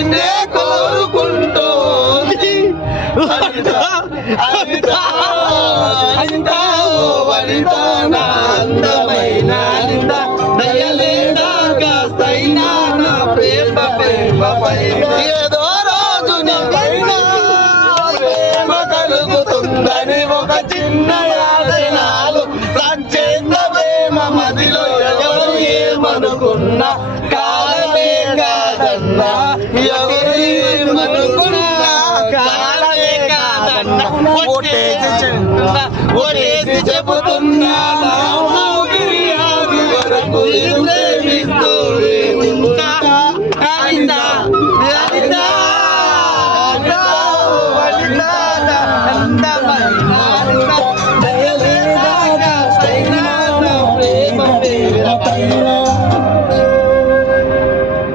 నిన్నే కోరుకుంటోంది వనిత వనిత వనిత వనిత నా అందమైన వనిత దయలేదా కాస్తైనా నా ప్రేమ ప్రేమపై ఏదో రోజు నీపైన ప్రేమ కలుగుతుందని ఒక చిన్న యాతనాలు సంచేత ప్రేమ మదిలో ఎవరు ఏమనుకున్నా కాలమే కాదన్నా ఎవరు ఏమనుకున్నా కాలమే కాదన్నా ఒట్టేసి చెబుతున్నా